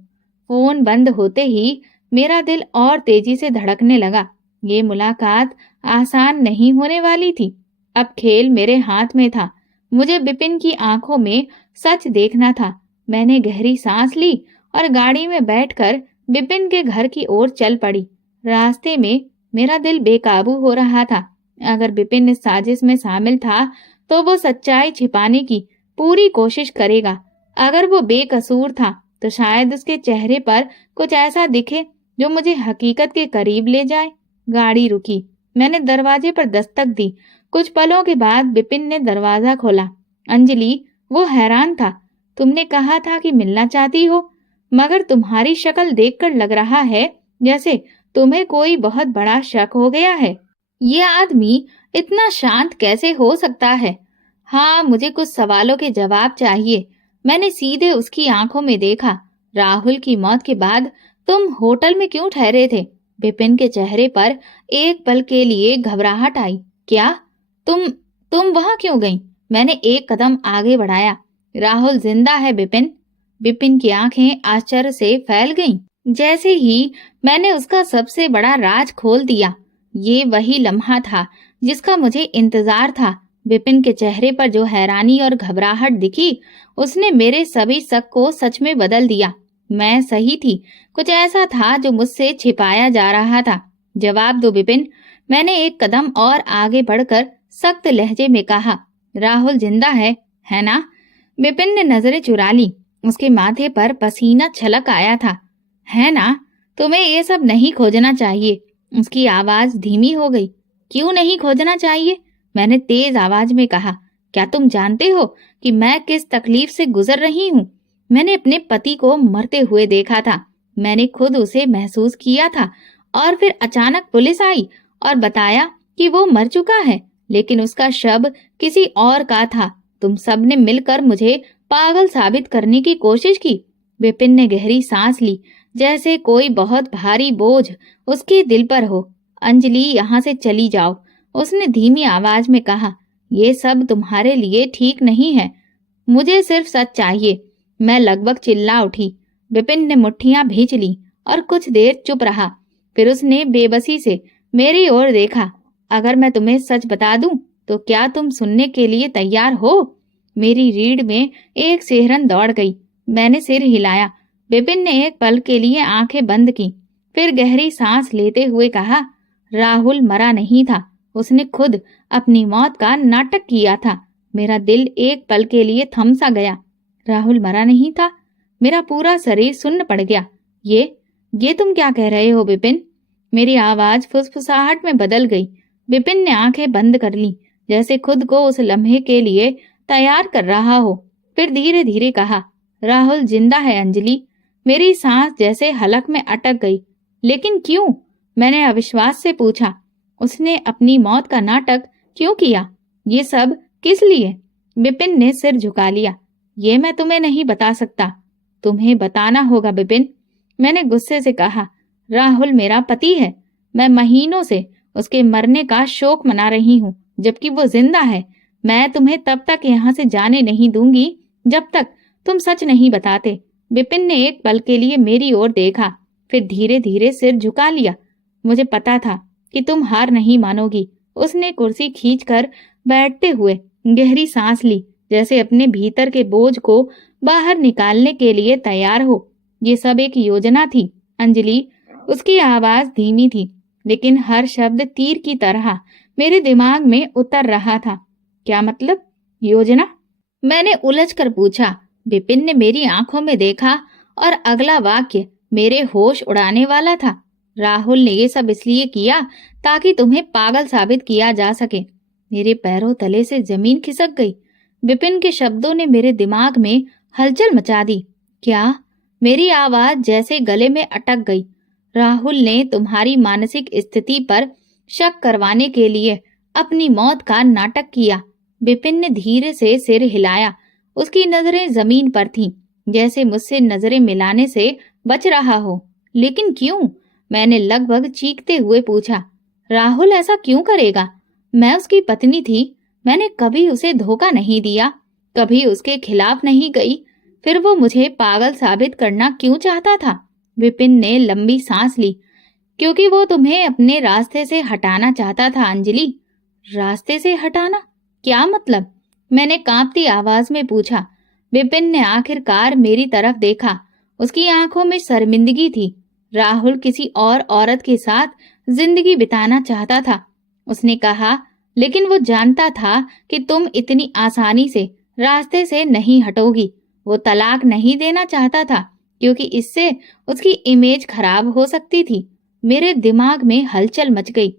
फोन बंद होते ही मेरा दिल और तेजी से धड़कने लगा। ये मुलाकात आसान नहीं होने वाली थी। अब खेल मेरे हाथ में था। मुझे बिपिन की आंखों में सच देखना था। मैंने गहरी सांस ली और गाड़ी में बैठकर बिपिन के घर की ओर चल पड़ी। रास्ते में मेरा दिल बेकाबू हो रहा था। अगर बिपिन इस साजिश में शामिल था, तो वो सच्चाई छिपाने की पूरी कोशिश करेगा। अगर वो बेकसूर था, तो शायद उसके चेहरे पर कुछ ऐसा दिखे जो मुझे हकीकत के करीब ले जाए। गाड़ी रुकी। मैंने दरवाजे पर दस्तक दी। कुछ पलों के बाद बिपिन ने दरवाजा खोला। अंजलि, वो हैरान था। तुमने कहा था कि मिलना चाहती हो, मगर तुम्हारी शक्ल देखकर लग रहा है जैसे तुम्हें कोई बहुत बड़ा शक हो गया है। ये आदमी इतना शांत कैसे हो सकता है? हाँ, मुझे कुछ सवालों के जवाब चाहिए। मैंने सीधे उसकी आंखों में देखा। राहुल की मौत के बाद तुम होटल में क्यों ठहरे थे? बिपिन के चेहरे पर एक पल के लिए घबराहट आई। क्या? तुम वहां क्यों गई? मैंने एक कदम आगे बढ़ाया। राहुल जिंदा है बिपिन। बिपिन की आंखें आश्चर्य से फैल गईं। जैसे ही मैंने उसका सबसे बड़ा राज खोल दिया। ये वही लम्हा था जिसका मुझे इंतजार था। बिपिन के चेहरे पर जो हैरानी और घबराहट दिखी, उसने मेरे सभी शक को सच में बदल दिया। मैं सही थी। कुछ ऐसा था जो मुझसे छिपाया जा रहा था। जवाब दो बिपिन। मैंने एक कदम और आगे बढ़कर सख्त लहजे में कहा। राहुल जिंदा है ना? बिपिन ने नजरें चुरा ली। उसके माथे पर पसीना छलक आया था। है ना, तुम्हें ये सब नहीं खोजना चाहिए। उसकी आवाज धीमी हो गई। क्यों नहीं खोजना चाहिए? मैंने तेज आवाज में कहा। क्या तुम जानते हो कि मैं किस तकलीफ से गुजर रही हूँ? मैंने अपने पति को मरते हुए देखा था। मैंने खुद उसे महसूस किया था और फिर अचानक पुलिस आई और बताया कि वो मर चुका है, लेकिन उसका शव किसी और का था। तुम सब ने मिलकर मुझे पागल साबित करने की कोशिश की। विपिन ने गहरी सांस ली, जैसे कोई बहुत भारी बोझ उसके दिल पर हो। अंजलि, यहाँ से चली जाओ, उसने धीमी आवाज में कहा। ये सब तुम्हारे लिए ठीक नहीं है। मुझे सिर्फ सच चाहिए। मैं लगभग चिल्ला उठी। विपिन ने मुट्ठियां भींच ली और कुछ देर चुप रहा। फिर उसने बेबसी से मेरी ओर देखा। अगर मैं तुम्हें सच बता दूं, तो क्या तुम सुनने के लिए तैयार हो? मेरी रीढ़ में एक सिहरन दौड़ गई। मैंने सिर हिलाया। विपिन ने एक पल के लिए आंखें बंद की, फिर गहरी सांस लेते हुए कहा, राहुल मरा नहीं था। उसने खुद अपनी मौत का नाटक किया था। मेरा दिल एक पल के लिए थम सा गया। राहुल मरा नहीं था? मेरा पूरा शरीर सुन्न पड़ गया। ये तुम क्या कह रहे हो विपिन? मेरी आवाज फुसफुसाहट में बदल गई। विपिन ने आंखें बंद कर ली, जैसे खुद को उस लम्हे के लिए तैयार कर रहा हो। फिर धीरे धीरे कहा, राहुल जिंदा है अंजलि। मेरी सांस जैसे हलक में अटक गई। लेकिन क्यों? मैंने अविश्वास से पूछा। उसने अपनी मौत का नाटक क्यों किया? ये सब किस लिए? विपिन ने सिर झुका लिया। ये मैं तुम्हें नहीं बता सकता। तुम्हें बताना होगा विपिन, मैंने गुस्से से कहा। राहुल मेरा पति है। मैं महीनों से उसके मरने का शोक मना रही हूँ, जबकि वो जिंदा है। मैं तुम्हें तब तक यहाँ से जाने नहीं दूंगी जब तक तुम सच नहीं बताते। विपिन ने एक पल के लिए मेरी ओर देखा, फिर धीरे धीरे सिर झुका लिया। मुझे पता था कि तुम हार नहीं मानोगी। उसने कुर्सी खींचकर बैठते हुए गहरी सांस ली, जैसे अपने भीतर के बोझ को बाहर निकालने के लिए तैयार हो। ये सब एक योजना थी अंजलि। उसकी आवाज धीमी थी, लेकिन हर शब्द तीर की तरह मेरे दिमाग में उतर रहा था। क्या मतलब योजना? मैंने उलझकर पूछा। विपिन ने मेरी आंखों में देखा और अगला वाक्य मेरे होश उड़ाने वाला था। राहुल ने ये सब इसलिए किया ताकि तुम्हें पागल साबित किया जा सके। मेरे पैरों तले से जमीन खिसक गई। विपिन के शब्दों ने मेरे दिमाग में हलचल मचा दी। क्या? मेरी आवाज जैसे गले में अटक गई। राहुल ने तुम्हारी मानसिक स्थिति पर शक करवाने के लिए अपनी मौत का नाटक किया। विपिन ने धीरे से सिर हिलाया। उसकी नजरें जमीन पर थीं, जैसे मुझसे नजरें मिलाने से बच रहा हो। लेकिन क्यों? मैंने लगभग चीखते हुए पूछा। राहुल ऐसा क्यों करेगा? मैं उसकी पत्नी थी। मैंने कभी उसे धोखा नहीं दिया, कभी उसके खिलाफ नहीं गई। फिर वो मुझे पागल साबित करना क्यों चाहता था? विपिन ने लंबी सांस ली। क्योंकि वो तुम्हें अपने रास्ते से हटाना चाहता था अंजलि। रास्ते से हटाना? क्या मतलब? मैंने कांपती आवाज में पूछा। विपिन ने आखिरकार मेरी तरफ देखा। उसकी आंखों में शर्मिंदगी थी। राहुल किसी और औरत के साथ जिंदगी बिताना चाहता था, उसने कहा। लेकिन वो जानता था कि तुम इतनी आसानी से रास्ते से नहीं हटोगी। वो तलाक नहीं देना चाहता था, क्योंकि इससे उसकी इमेज खराब हो सकती थी। मेरे दिमाग में हलचल मच गई।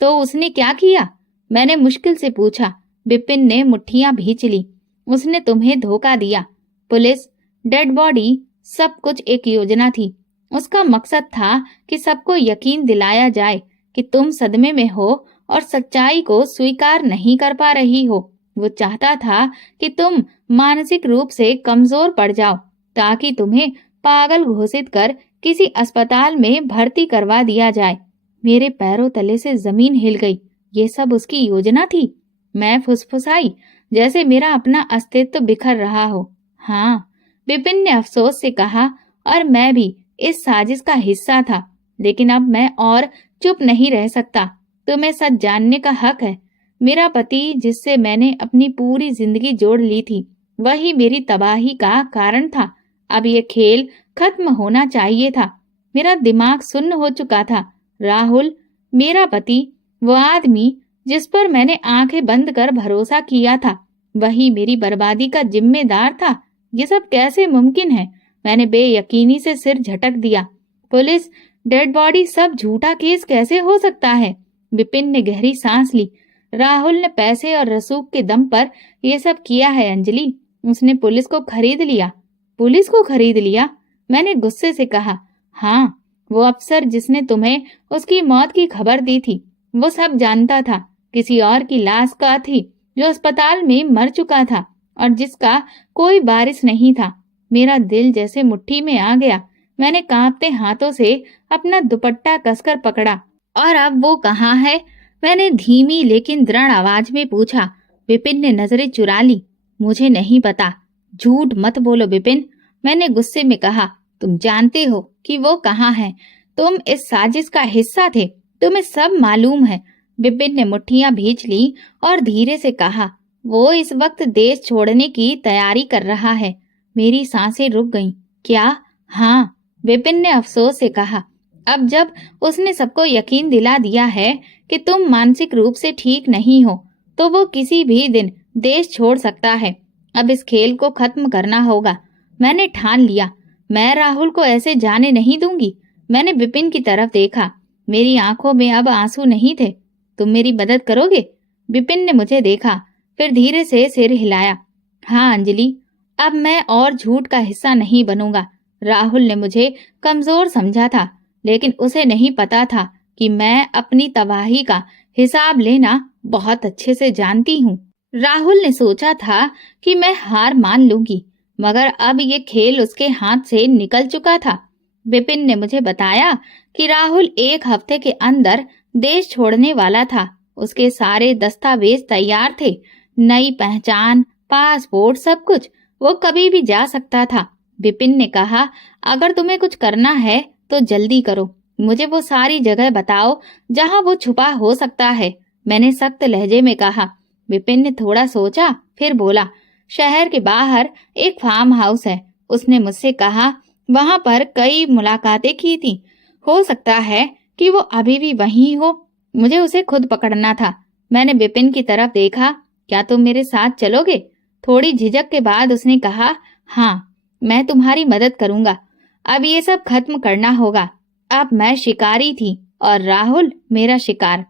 तो उसने क्या किया? मैंने मुश्किल से पूछा। विपिन ने मुट्ठियां भींच ली। उसने तुम्हें धोखा दिया। पुलिस, डेड बॉडी, सब कुछ एक योजना थी। उसका मकसद था कि सबको यकीन दिलाया जाए कि तुम सदमे में हो और सच्चाई को स्वीकार नहीं कर पा रही हो। वो चाहता था कि तुम मानसिक रूप से कमजोर पड़ जाओ, ताकि तुम्हें पागल घोषित कर किसी अस्पताल में भर्ती करवा दिया जाए। मेरे पैरों तले से जमीन हिल गई। ये सब उसकी योजना थी। मैं फुसफुसाई, जैसे मेरा अपना अस्तित्व बिखर रहा हो। हाँ, विपिन ने अफसोस से कहा, और मैं भी इस साजिश का हिस्सा था। लेकिन अब मैं और चुप नहीं रह सकता। तुम्हें सच जानने का हक है। मेरा पति, जिससे मैंने अपनी पूरी जिंदगी जोड़ ली थी, वही मेरी तबाही का कारण था। अब ये खेल खत्म होना चाहिए था। मेरा दिमाग सुन्न हो चुका था। राहुल, मेरा पति, वो आदमी जिस पर मैंने आंखें बंद कर भरोसा किया था, वही मेरी बर्बादी का जिम्मेदार था। ये सब कैसे मुमकिन है? मैंने बेयकीनी से सिर झटक दिया। पुलिस, डेड बॉडी, सब झूठा केस कैसे हो सकता है? विपिन ने गहरी सांस ली। राहुल ने पैसे और रसूख के दम पर ये सब किया है अंजलि। उसने पुलिस को खरीद लिया। पुलिस को खरीद लिया? मैंने गुस्से से कहा। हाँ, वो अफसर जिसने तुम्हें उसकी मौत की खबर दी थी, वो सब जानता था। किसी और की लाश का थी जो अस्पताल में मर चुका था और जिसका कोई वारिस नहीं था। मेरा दिल जैसे मुट्ठी में आ गया। मैंने कांपते हाथों से अपना दुपट्टा कसकर पकड़ा। और अब वो कहाँ है? मैंने धीमी लेकिन दृढ़ आवाज में पूछा। विपिन ने नजरें चुरा ली। मुझे नहीं पता। झूठ मत बोलो विपिन, मैंने गुस्से में कहा। तुम जानते हो कि वो कहाँ है। तुम इस साजिश का हिस्सा थे, तुम्हें सब मालूम है। विपिन ने मुट्ठियां भींच ली और धीरे से कहा, वो इस वक्त देश छोड़ने की तैयारी कर रहा है। मेरी सांसें रुक गईं। क्या? हाँ, विपिन ने अफसोस से कहा। अब जब उसने सबको यकीन दिला दिया है कि तुम मानसिक रूप से ठीक नहीं हो, तो वो किसी भी दिन देश छोड़ सकता है। अब इस खेल को खत्म करना होगा। मैंने ठान लिया। मैं राहुल को ऐसे जाने नहीं दूंगी। मैंने विपिन की तरफ देखा। मेरी आंखों में अब आंसू नहीं थे। तुम मेरी मदद करोगे? विपिन ने मुझे देखा, फिर धीरे से सिर हिलाया। हाँ अंजलि, अब मैं और झूठ का हिस्सा नहीं बनूंगा। राहुल ने मुझे कमजोर समझा था, लेकिन उसे नहीं पता था कि मैं अपनी तबाही का हिसाब लेना बहुत अच्छे से जानती हूँ। राहुल ने सोचा था कि मैं हार मान लूंगी, मगर अब ये खेल उसके हाथ से निकल चुका था। विपिन ने मुझे बताया कि राहुल 1 हफ्ते के अंदर देश छोड़ने वाला था। उसके सारे दस्तावेज तैयार थे, नई पहचान, पासपोर्ट, सब कुछ। वो कभी भी जा सकता था। विपिन ने कहा, अगर तुम्हें कुछ करना है तो जल्दी करो। मुझे वो सारी जगह बताओ जहां वो छुपा हो सकता है। मैंने सख्त लहजे में कहा। विपिन ने थोड़ा सोचा, फिर बोला, शहर के बाहर एक फार्म हाउस है। उसने मुझसे कहा, वहां पर कई मुलाकातें की थी। हो सकता है कि वो अभी भी वहीं हो। मुझे उसे खुद पकड़ना था। मैंने विपिन की तरफ देखा। क्या तुम मेरे साथ चलोगे? थोड़ी झिझक के बाद उसने कहा, हाँ, मैं तुम्हारी मदद करूंगा। अब ये सब खत्म करना होगा। अब मैं शिकारी थी और राहुल मेरा शिकार।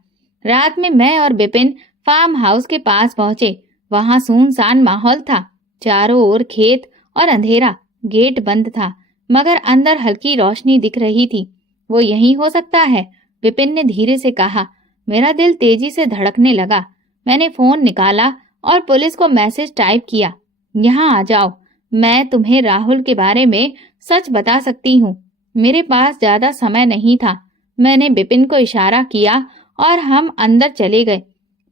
रात में मैं और विपिन फार्म हाउस के पास पहुंचे। वहां सुनसान माहौल था, चारों ओर खेत और अंधेरा। गेट बंद था, मगर अंदर हल्की रोशनी दिख रही थी। वो यहीं हो सकता है, विपिन ने धीरे से कहा। मेरा दिल तेजी से धड़कने लगा। मैंने फोन निकाला और पुलिस को मैसेज टाइप किया, यहाँ आ जाओ, मैं तुम्हें राहुल के बारे में सच बता सकती हूँ। मेरे पास ज्यादा समय नहीं था। मैंने विपिन को इशारा किया और हम अंदर चले गए।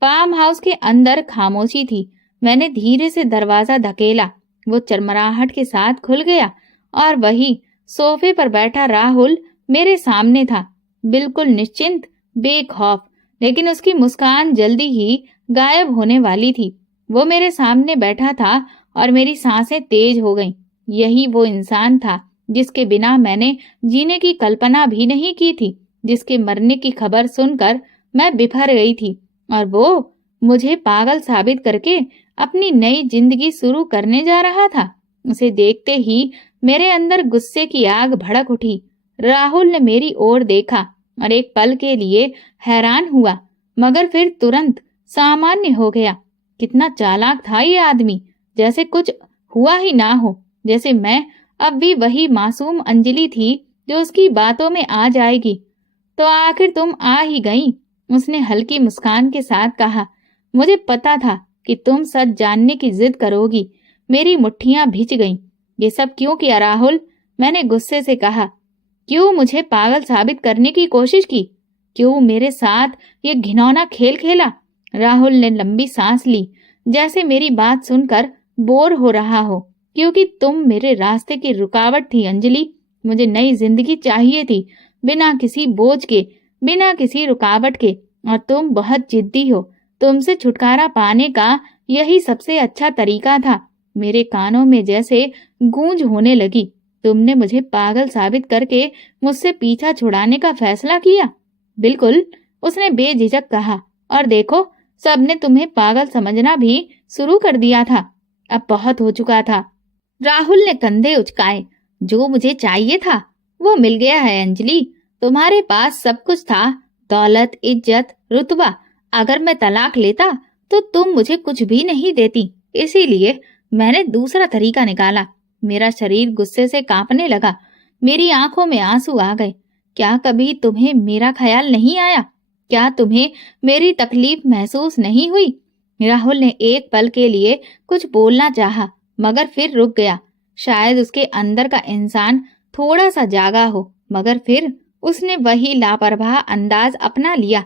फार्म हाउस के अंदर खामोशी थी। मैंने धीरे से दरवाजा धकेला। वो चरमराहट के साथ खुल गया और वही सोफे पर बैठा राहुल मेरे सामने था, बिल्कुल निश्चिंत, बेखौफ। लेकिन उसकी मुस्कान जल्दी ही गायब होने वाली थी। वो मेरे सामने बैठा था और मेरी सांसें तेज हो गईं। यही वो इंसान था जिसके बिना मैंने जीने की कल्पना भी नहीं की थी, जिसके मरने की खबर सुनकर मैं बिफर गई थी, और वो मुझे पागल साबित करके अपनी नई जिंदगी शुरू करने जा रहा था। उसे देखते ही मेरे अंदर गुस्से की आग भड़क उठी। राहुल ने मेरी ओर देखा और एक पल के लिए हैरान हुआ, मगर फिर तुरंत सामान्य हो गया। कितना चालाक था ये आदमी, जैसे कुछ हुआ ही ना हो, जैसे मैं अब भी वही मासूम अंजलि थी जो उसकी बातों में आ जाएगी। तो आखिर तुम आ ही गई, उसने हल्की मुस्कान के साथ कहा। मुझे पता था कि तुम सच जानने की जिद करोगी। मेरी मुट्ठियां भिज गईं। ये सब क्यों किया राहुल? मैंने गुस्से से कहा। क्यों मुझे पागल साबित करने की कोशिश की? क्यों मेरे साथ ये घिनौना खेल खेला? राहुल ने लंबी सांस ली, जैसे मेरी बात सुनकर बोर हो रहा हो। क्योंकि तुम मेरे रास्ते की रुकावट थी अंजलि। मुझे नई जिंदगी चाहिए थी, बिना किसी बोझ के, बिना किसी रुकावट के। और तुम बहुत जिद्दी हो। तुमसे छुटकारा पाने का यही सबसे अच्छा तरीका था। मेरे कानों में जैसे गूंज होने लगी। तुमने मुझे पागल साबित करके मुझसे पीछा छुड़ाने का फैसला किया। बिल्कुल, उसने बेझिझक कहा। और देखो, सबने तुम्हें पागल समझना भी शुरू कर दिया था। अब बहुत हो चुका था। राहुल ने कंधे उचकाए। जो मुझे चाहिए था वो मिल गया है अंजलि। तुम्हारे पास सब कुछ था, दौलत, इज्जत, रुतबा। अगर मैं तलाक लेता तो तुम मुझे कुछ भी नहीं देती। इसीलिए मैंने दूसरा तरीका निकाला। मेरा शरीर गुस्से से कांपने लगा, मेरी आंखों में आंसू आ गए। क्या कभी तुम्हें मेरा ख्याल नहीं आया? क्या तुम्हें मेरी तकलीफ महसूस नहीं हुई? राहुल ने एक पल के लिए कुछ बोलना चाहा, मगर फिर रुक गया। शायद उसके अंदर का इंसान थोड़ा सा जागा हो, मगर फिर उसने वही लापरवाह अंदाज अपना लिया।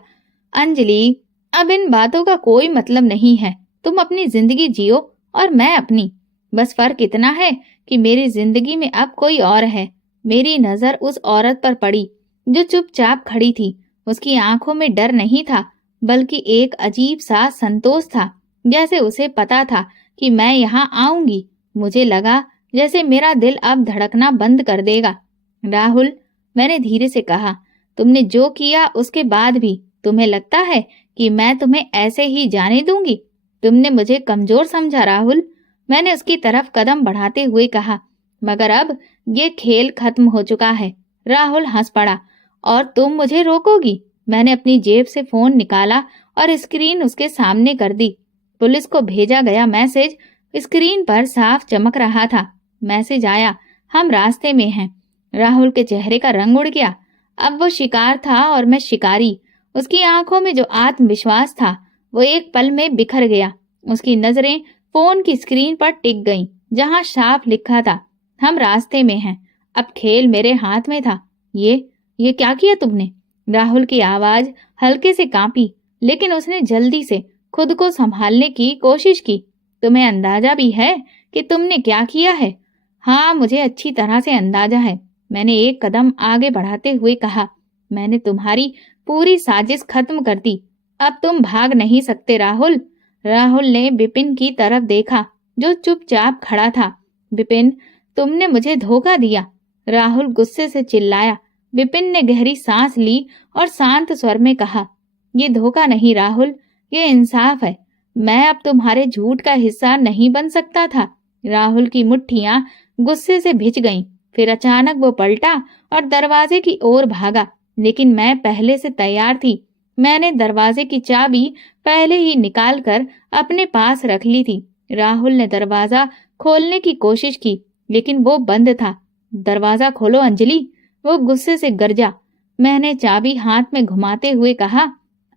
अंजलि, अब इन बातों का कोई मतलब नहीं है। तुम अपनी जिंदगी जियो और मैं अपनी। बस फर्क इतना है कि मेरी जिंदगी में अब कोई और है। मेरी नजर उस औरत पर पड़ी जो चुपचाप खड़ी थी। उसकी आंखों में डर नहीं था, बल्कि एक अजीब सा संतोष था, जैसे उसे पता था कि मैं यहाँ आऊंगी। मुझे लगा जैसे मेरा दिल अब धड़कना बंद कर देगा। राहुल, मैंने धीरे से कहा, तुमने जो किया उसके बाद भी तुम्हें लगता है कि मैं तुम्हें ऐसे ही जाने दूंगी? तुमने मुझे कमजोर समझा राहुल। मैंने उसकी तरफ कदम बढ़ाते हुए कहा, मगर अब ये खेल खत्म हो चुका है। राहुल हंस पड़ा, और तुम मुझे रोकोगी? मैंने अपनी जेब से फोन निकाला और स्क्रीन उसके सामने कर दी। पुलिस को भेजा गया मैसेज स्क्रीन पर साफ चमक रहा था। मैसेज आया, हम रास्ते में हैं। राहुल के चेहरे का रंग उड़ गया। अब वो शिकार था और मैं शिकारी। उसकी आंखों में जो आत्मविश्वास था वो एक पल में बिखर गया। उसकी नजरें फोन की स्क्रीन पर टिक गईं, जहां साफ लिखा था, हम रास्ते में हैं। अब खेल मेरे हाथ में था। ये क्या किया तुमने? राहुल की आवाज हल्के से कांपी, लेकिन उसने जल्दी से खुद को संभालने की कोशिश की। तुम्हें अंदाजा भी है कि तुमने क्या किया है? हाँ, मुझे अच्छी तरह से अंदाजा है। मैंने एक कदम आगे बढ़ाते हुए कहा, मैंने तुम्हारी पूरी साजिश खत्म कर दी। अब तुम भाग नहीं सकते राहुल। राहुल ने विपिन की तरफ देखा, जो चुपचाप खड़ा था। विपिन, तुमने मुझे धोखा दिया। राहुल गुस्से से चिल्लाया। विपिन ने गहरी सांस ली और शांत स्वर में कहा, ये धोखा नहीं राहुल, ये इंसाफ है। मैं अब तुम्हारे झूठ का हिस्सा नहीं बन सकता था। राहुल की मुट्ठियां गुस्से से भिज गईं। फिर अचानक वो पलटा और दरवाजे की ओर भागा, लेकिन मैं पहले से तैयार थी। मैंने दरवाजे की चाबी पहले ही निकाल कर अपने पास रख ली थी। राहुल ने दरवाजा खोलने की कोशिश की, लेकिन वो बंद था। दरवाजा खोलो अंजलि, वो गुस्से से गरजा। मैंने चाबी हाथ में घुमाते हुए कहा,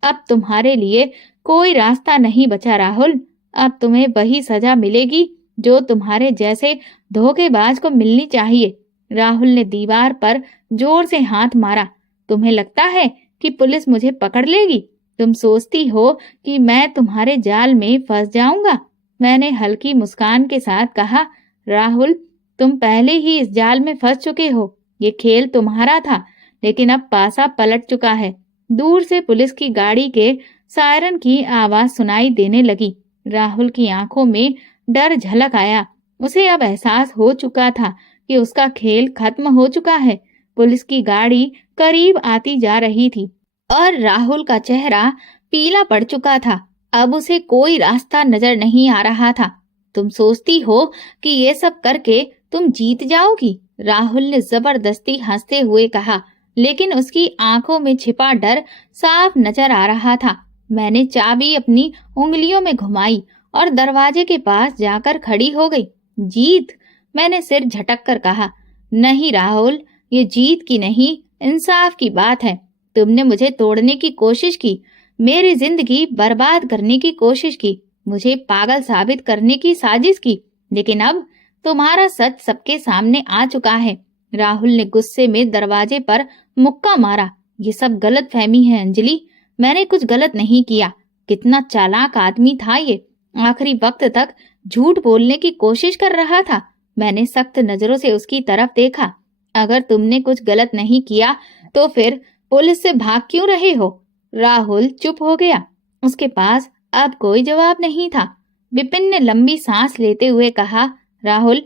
अब तुम्हारे लिए कोई रास्ता नहीं बचा राहुल। अब तुम्हें वही सजा मिलेगी जो तुम्हारे जैसे धोखेबाज को मिलनी चाहिए। राहुल ने दीवार पर जोर से हाथ मारा। तुम्हें लगता है कि पुलिस मुझे पकड़ लेगी? तुम सोचती हो कि मैं तुम्हारे जाल में फंस जाऊंगा? मैंने हल्की मुस्कान के साथ कहा, राहुल, तुम पहले ही इस जाल में फंस चुके हो। ये खेल तुम्हारा था, लेकिन अब पासा पलट चुका है। दूर से पुलिस की गाड़ी के सायरन की आवाज सुनाई देने लगी। राहुल की आंखों में डर झलक आया। उसे अब एहसास हो चुका था कि उसका खेल खत्म हो चुका है। पुलिस की गाड़ी करीब आती जा रही थी और राहुल का चेहरा पीला पड़ चुका था। अब उसे कोई रास्ता नजर नहीं आ रहा था। तुम सोचती हो कि ये सब करके तुम जीत जाओगी? राहुल ने जबरदस्ती हंसते हुए कहा, लेकिन उसकी आंखों में छिपा डर साफ नजर आ रहा था। मैंने चाबी अपनी उंगलियों में घुमाई और दरवाजे के पास जाकर खड़ी हो गई। जीत? मैंने सिर झटक कर कहा, नहीं राहुल, ये जीत की नहीं, इंसाफ की बात है। तुमने मुझे तोड़ने की कोशिश की, मेरी जिंदगी बर्बाद करने की कोशिश की, मुझे पागल साबित करने की साजिश की, लेकिन अब तुम्हारा सच सबके सामने आ चुका है। राहुल ने गुस्से में दरवाजे पर मुक्का मारा। ये सब गलत फहमी है अंजलि, मैंने कुछ गलत नहीं किया। कितना चालाक आदमी था ये, आखिरी वक्त तक झूठ बोलने की कोशिश कर रहा था। मैंने सख्त नजरों से उसकी तरफ देखा। अगर तुमने कुछ गलत नहीं किया तो फिर पुलिस से भाग क्यों रहे हो? राहुल चुप हो गया। उसके पास अब कोई जवाब नहीं था। विपिन ने लंबी सांस लेते हुए कहा, राहुल,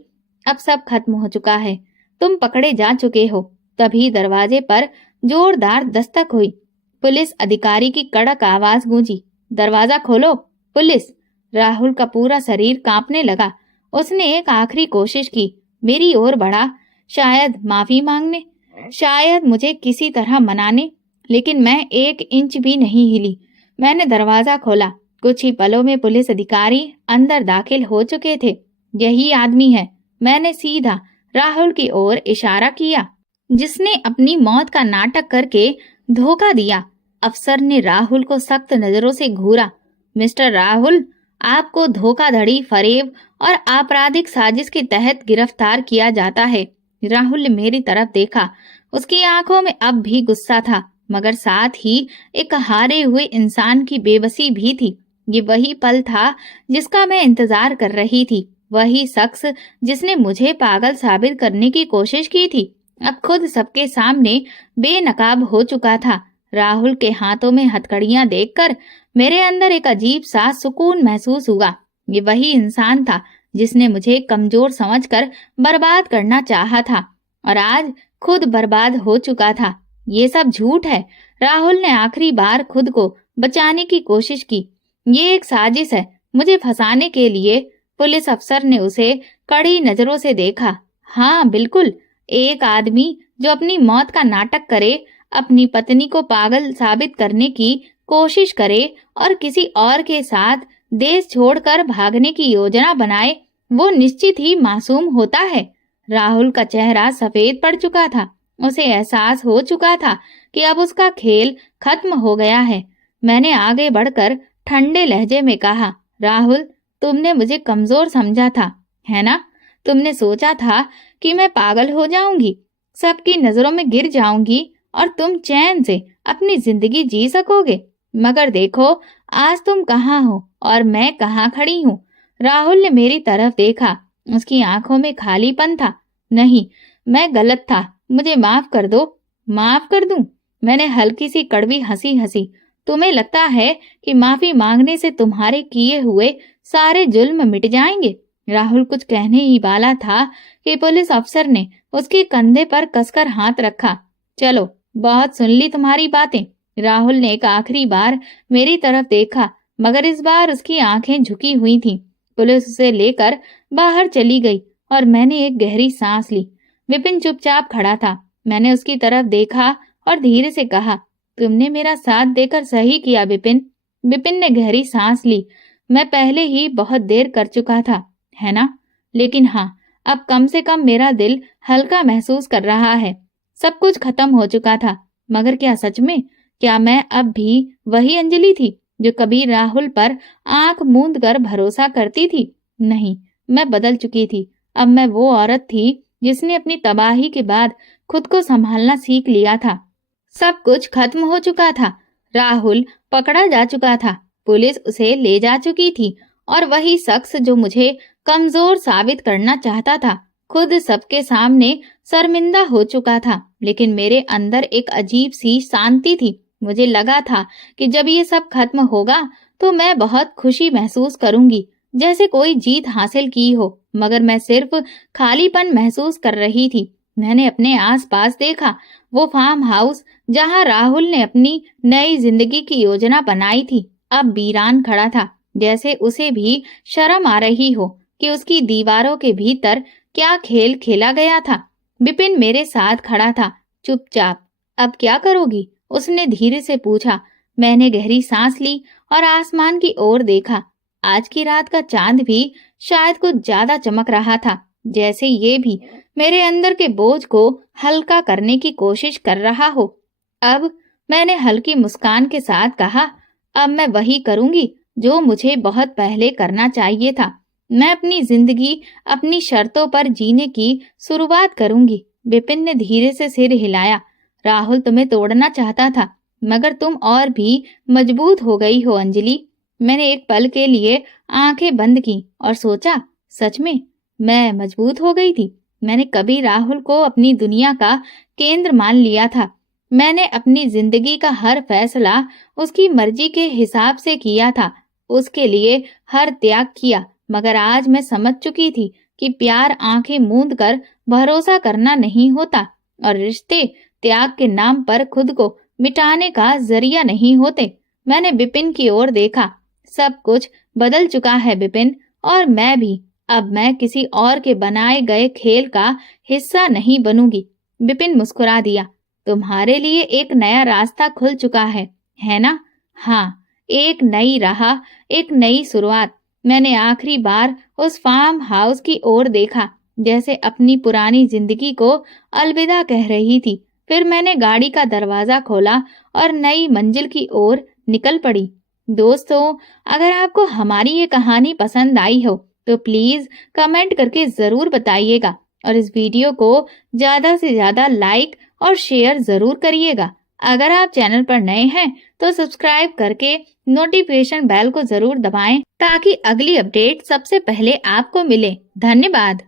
अब सब खत्म हो चुका है, तुम पकड़े जा चुके हो। तभी दरवाजे पर जोरदार दस्तक हुई। पुलिस अधिकारी की कड़क आवाज गूंजी, दरवाजा खोलो पुलिस। राहुल का पूरा शरीर कांपने लगा। उसने एक आखिरी कोशिश की, मेरी ओर बढ़ा, शायद माफी मांगने, शायद मुझे किसी तरह मनाने, लेकिन मैं 1 इंच भी नहीं हिली। मैंने दरवाजा खोला। कुछ ही पलों में पुलिस अधिकारी अंदर दाखिल हो चुके थे। यही आदमी है, मैंने सीधा राहुल की ओर इशारा किया, जिसने अपनी मौत का नाटक करके धोखा दिया। अफसर ने राहुल को सख्त नजरों से घूरा। मिस्टर राहुल, आपको धोखाधड़ी, फरेब और आपराधिक साजिश के तहत गिरफ्तार किया जाता है। राहुल ने मेरी तरफ देखा। उसकी आंखों में अब भी गुस्सा था, मगर साथ ही एक हारे हुए इंसान की बेबसी भी थी। ये वही पल था जिसका मैं इंतजार कर रही थी, वही शख्स जिसने मुझे पागल साबित करने की कोशिश की थी, अब खुद सबके सामने बेनकाब हो चुका था। राहुल के हाथों में हथकड़ियां देखकर मेरे अंदर एक अजीब सा सुकून महसूस हुआ। ये वही इंसान था जिसने मुझे कमजोर समझकर बर्बाद करना चाहा था, और आज खुद बर्बाद हो चुका था। ये सब झूठ है। राहुल ने आखिरी बार खुद को बचाने की कोशिश की। ये एक साजिश है, मुझे फंसाने के लिए। पुलिस अफसर ने उसे कड़ी नजरों से देखा। हाँ बिल्कुल, एक आदमी जो अपनी मौत का नाटक करे, अपनी पत्नी को पागल साबित करने की कोशिश करे और किसी और के साथ देश छोड़कर भागने की योजना बनाए, वो निश्चित ही मासूम होता है। राहुल का चेहरा सफेद पड़ चुका था। उसे एहसास हो चुका था कि अब उसका खेल खत्म हो गया है। मैंने आगे बढ़कर ठंडे लहजे में कहा, राहुल, तुमने मुझे कमजोर समझा था, है ना? तुमने सोचा था कि मैं पागल हो जाऊंगी, सबकी नजरों में गिर जाऊंगी और तुम चैन से अपनी जिंदगी जी सकोगे। मगर देखो, आज तुम कहाँ हो और मैं कहाँ खड़ी हूँ। राहुल ने मेरी तरफ देखा। उसकी आंखों में खालीपन था। नहीं, मैं गलत था, मुझे माफ कर दो। माफ कर दूं? मैंने हल्की सी कड़वी हंसी हंसी। तुम्हें लगता है कि माफी मांगने से तुम्हारे किए हुए सारे जुल्म मिट जाएंगे? राहुल कुछ कहने ही वाला था कि पुलिस अफसर ने उसके कंधे पर कसकर हाथ रखा। चलो, बहुत सुन ली तुम्हारी बातें। राहुल ने एक आखिरी बार मेरी तरफ देखा, मगर इस बार उसकी आंखें झुकी हुई थीं। पुलिस उसे लेकर बाहर चली गई और मैंने एक गहरी सांस ली। विपिन चुपचाप खड़ा था। मैंने उसकी तरफ देखा और धीरे से कहा, तुमने मेरा साथ देकर सही किया विपिन। विपिन ने गहरी सांस ली। मैं पहले ही बहुत देर कर चुका था, है ना? लेकिन हाँ, अब कम से कम मेरा दिल हल्का महसूस कर रहा है। सब कुछ खत्म हो चुका था, मगर क्या सच में? क्या मैं अब भी वही अंजलि थी जो कभी राहुल पर आंख मूंद कर भरोसा करती थी? नहीं, मैं बदल चुकी थी। अब मैं वो औरत थी जिसने अपनी तबाही के बाद खुद को संभालना सीख लिया था। सब कुछ खत्म हो चुका था। राहुल पकड़ा जा चुका था, पुलिस उसे ले जा चुकी थी, और वही शख्स जो मुझे कमजोर साबित करना चाहता था खुद सबके सामने शर्मिंदा हो चुका था। लेकिन मेरे अंदर एक अजीब सी शांति थी। मुझे लगा था कि जब ये सब खत्म होगा तो मैं बहुत खुशी महसूस करूंगी, जैसे कोई जीत हासिल की हो। मगर मैं सिर्फ खालीपन महसूस कर रही थी। मैंने अपने आसपास देखा। वो फार्म हाउस जहां राहुल ने अपनी नई जिंदगी की योजना बनाई थी, अब वीरान खड़ा था, जैसे उसे भी शर्म आ रही हो कि उसकी दीवारों के भीतर क्या खेल खेला गया था। विपिन मेरे साथ खड़ा था, चुपचाप। अब क्या करोगी? उसने धीरे से पूछा। मैंने गहरी सांस ली और आसमान की ओर देखा। आज की रात का चांद भी शायद कुछ ज्यादा चमक रहा था, जैसे ये भी मेरे अंदर के बोझ को हल्का करने की कोशिश कर रहा हो। अब मैंने हल्की मुस्कान के साथ कहा, अब मैं वही करूंगी जो मुझे बहुत पहले करना चाहिए था। मैं अपनी जिंदगी अपनी शर्तों पर जीने की शुरुआत करूंगी। विपिन ने धीरे से सिर हिलाया। राहुल तुम्हें तोड़ना चाहता था, मगर तुम और भी मजबूत हो गई हो अंजलि। मैंने एक पल के लिए आंखें बंद की और सोचा, सच में मैं मजबूत हो गई थी। मैंने कभी राहुल को अपनी दुनिया का केंद्र मान लिया था। मैंने अपनी जिंदगी का हर फैसला उसकी मर्जी के हिसाब से किया था, उसके लिए हर त्याग किया। मगर आज मैं समझ चुकी थी कि प्यार आंखें मूंद कर भरोसा करना नहीं होता, और रिश्ते त्याग के नाम पर खुद को मिटाने का जरिया नहीं होते। मैंने विपिन की ओर देखा। सब कुछ बदल चुका है विपिन, और मैं भी। अब मैं किसी और के बनाए गए खेल का हिस्सा नहीं बनूंगी। विपिन मुस्कुरा दिया। तुम्हारे लिए एक नया रास्ता खुल चुका है ना? हाँ, एक नई राह, एक नई शुरुआत। मैंने आखिरी बार उस फार्म हाउस की ओर देखा, जैसे अपनी पुरानी जिंदगी को अलविदा कह रही थी। फिर मैंने गाड़ी का दरवाजा खोला और नई मंजिल की ओर निकल पड़ी। दोस्तों, अगर आपको हमारी ये कहानी पसंद आई हो, तो प्लीज कमेंट करके जरूर बताइएगा और इस वीडियो को ज्यादा से ज्यादा लाइक और शेयर जरूर करिएगा। अगर आप चैनल पर नए हैं तो सब्सक्राइब करके नोटिफिकेशन बेल को जरूर दबाएं ताकि अगली अपडेट सबसे पहले आपको मिले। धन्यवाद।